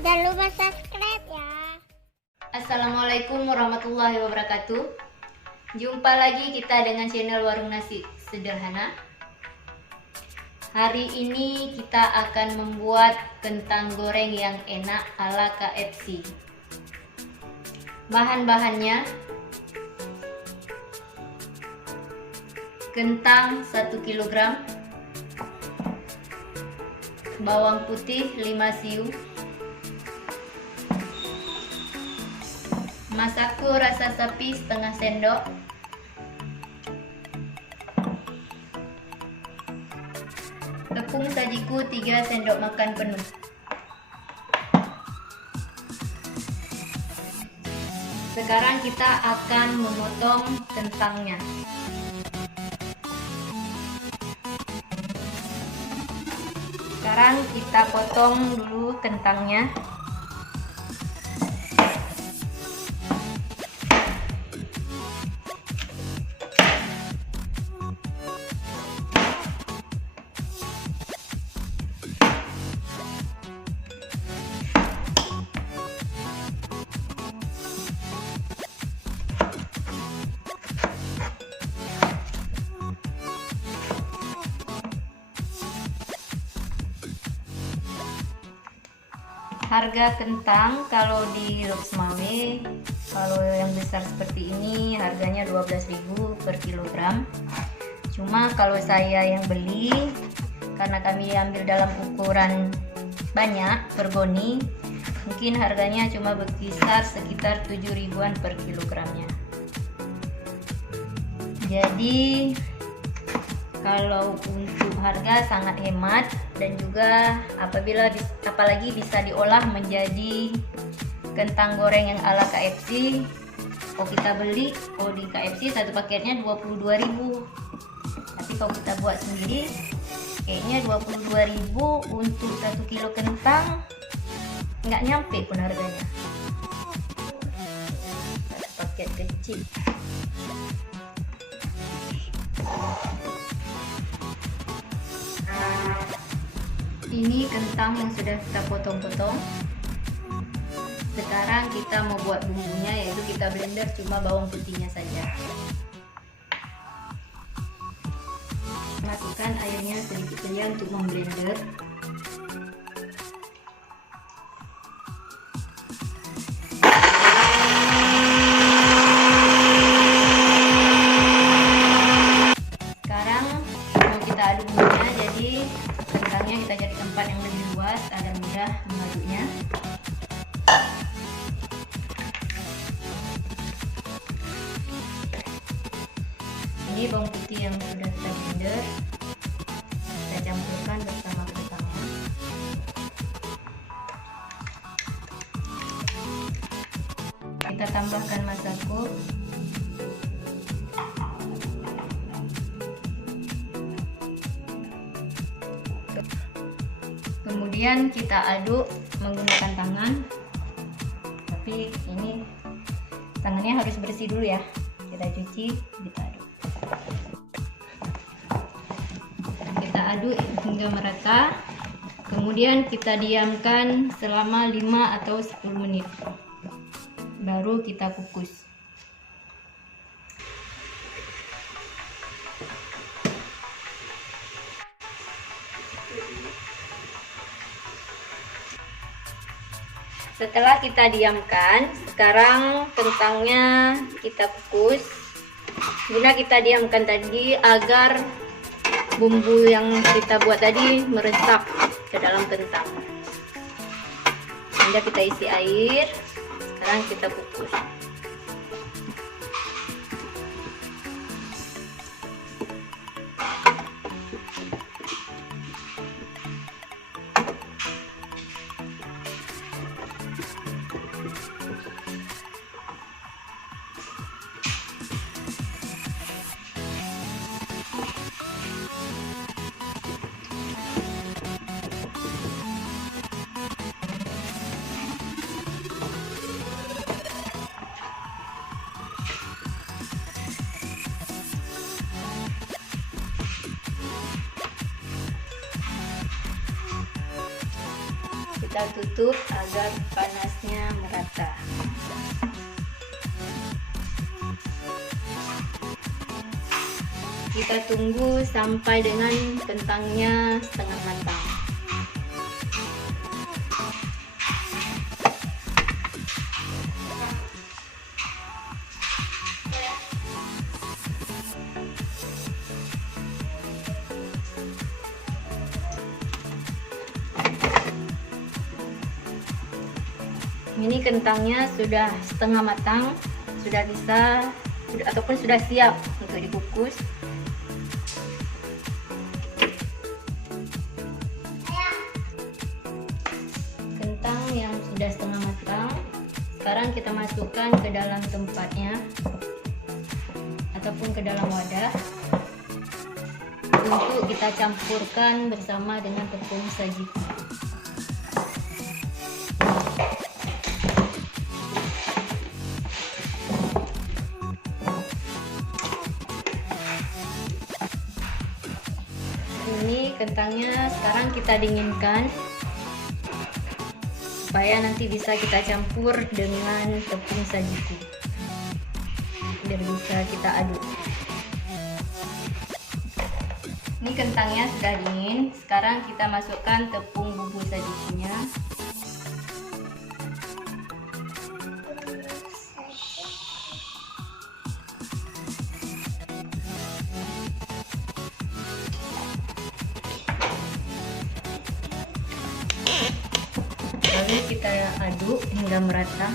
Jangan lupa subscribe ya. Assalamualaikum warahmatullahi wabarakatuh. Jumpa lagi kita dengan channel Warung Nasi Sederhana. Hari ini kita akan membuat kentang goreng yang enak ala KFC. Bahan-bahannya: kentang 1 kg, bawang putih 5 siung, masako rasa sapi setengah sendok, tepung sajiku 3 sendok makan penuh. Sekarang kita akan memotong kentangnya. Sekarang kita potong dulu kentangnya. Harga kentang kalau di Loksmawe, kalau yang besar seperti ini harganya 12.000 per kilogram. Cuma kalau saya yang beli, karena kami ambil dalam ukuran banyak per goni, mungkin harganya cuma berkisar sekitar 7 ribuan per kilogramnya. Jadi kalau untuk harga sangat hemat, dan juga apalagi bisa diolah menjadi kentang goreng yang ala KFC. Kita beli di KFC satu paketnya 22.000. Tapi kalau kita buat sendiri kayaknya 22.000 untuk 1 kilo kentang nggak nyampe pun harganya. Paket kecil. Ini kentang yang sudah kita potong-potong. Sekarang kita mau buat bumbunya, yaitu kita blender cuma bawang putihnya saja. Masukkan airnya sedikit saja untuk memblender. Sekarang mau kita aduk bumbunya, jadi kentangnya kita cari tempat yang lebih luas agar mudah mengaduknya. Ini bawang putih yang sudah kita blender, kita campurkan bersama kentangnya. Kita tambahkan masako. Kemudian kita aduk menggunakan tangan, tapi ini tangannya harus bersih dulu ya. Kita cuci, kita aduk. Kita aduk hingga merata. Kemudian kita diamkan selama 5 atau 10 menit. Baru kita kukus. Setelah kita diamkan, sekarang kentangnya kita kukus. Guna kita diamkan tadi agar bumbu yang kita buat tadi meresap ke dalam kentang. Kemudian kita isi air. Sekarang kita kukus. kita tutup agar panasnya merata. Kita tunggu sampai dengan kentangnya setengah matang. Ini kentangnya sudah setengah matang, sudah bisa ataupun sudah siap untuk dikukus. Kentang yang sudah setengah matang, sekarang kita masukkan ke dalam tempatnya ataupun ke dalam wadah untuk kita campurkan bersama dengan tepung sajiku. Ini kentangnya sekarang kita dinginkan supaya nanti bisa kita campur dengan tepung sajiku biar bisa kita aduk. Ini kentangnya sudah dingin, sekarang kita masukkan tepung bumbu sajikunya. Lalu kita aduk hingga merata.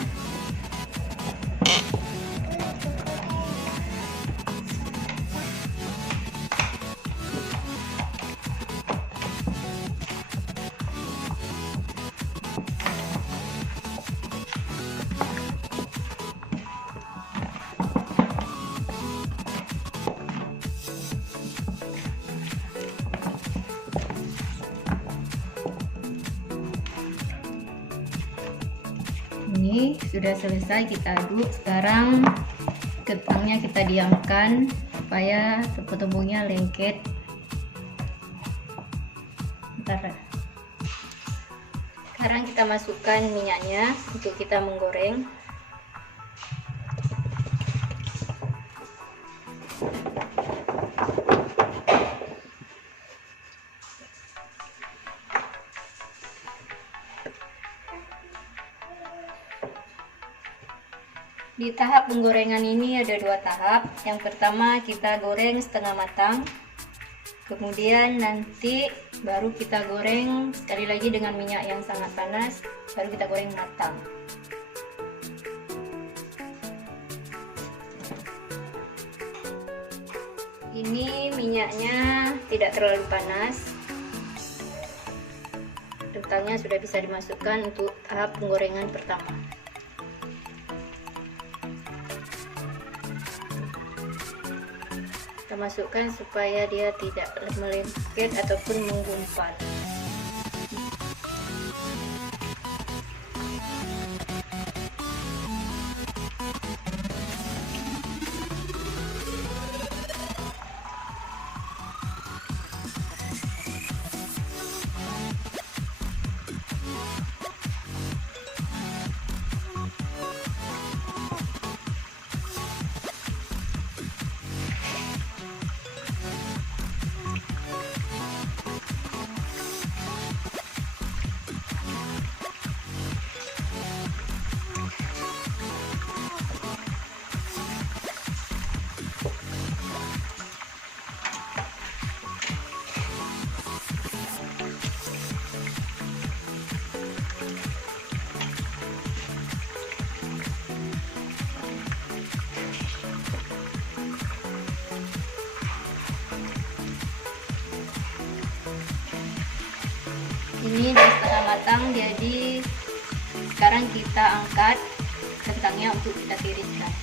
Ini sudah selesai kita aduk. Sekarang kentangnya kita diamkan supaya tepung-tepungnya lengket. Bentar. Sekarang kita masukkan minyaknya untuk kita menggoreng. Di tahap penggorengan ini ada dua tahap. Yang pertama kita goreng setengah matang, kemudian nanti baru kita goreng sekali lagi dengan minyak yang sangat panas, baru kita goreng matang. Ini minyaknya tidak terlalu panas, kentangnya sudah bisa dimasukkan untuk tahap penggorengan pertama. Kita masukkan supaya dia tidak melengket ataupun menggumpal. Ini udah setengah matang, jadi sekarang kita angkat kentangnya untuk kita tiriskan.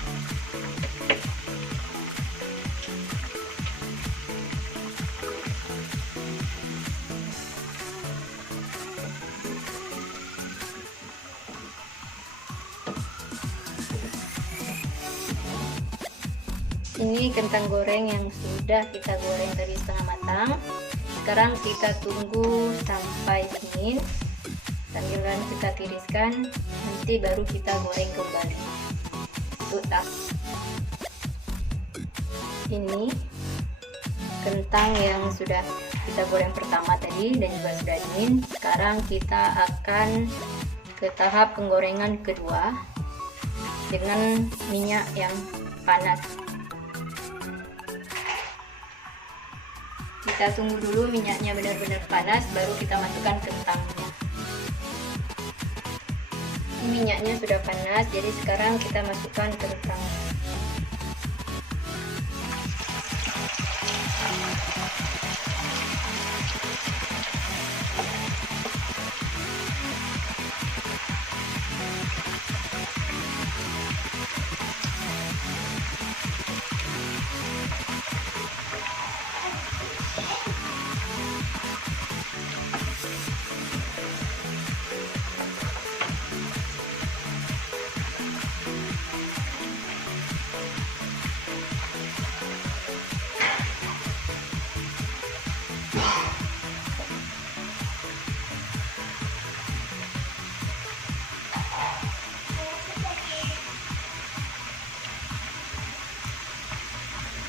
Ini kentang goreng yang sudah kita goreng tadi setengah matang. Sekarang kita tunggu sampai dingin. sambilan kita tiriskan, nanti baru kita goreng kembali. Tutas. Ini kentang yang sudah kita goreng pertama tadi dan juga sudah dingin. Sekarang kita akan ke tahap penggorengan kedua dengan minyak yang panas. Kita tunggu dulu minyaknya benar-benar panas, baru kita masukkan kentangnya. Minyaknya sudah panas, jadi sekarang kita masukkan kentang.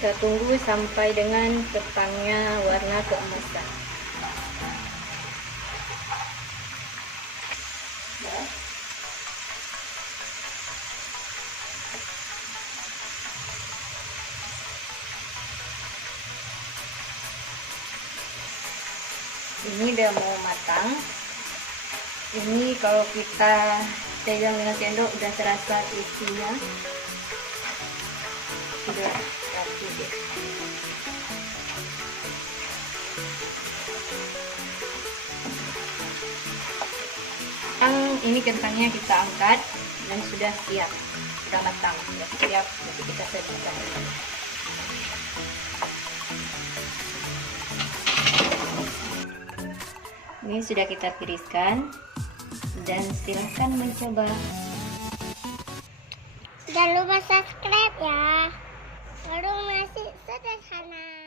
Kita tunggu sampai dengan kentangnya warna keemasan. Ini udah mau matang. Ini kalau kita pegang dengan sendok udah terasa isinya sudah rapi deh. Ini kentangnya kita angkat dan sudah siap, sudah matang, sudah siap, jadi kita sajikan. Ini sudah kita tiriskan dan silahkan mencoba. Jangan lupa subscribe ya. Baru masih sederhana.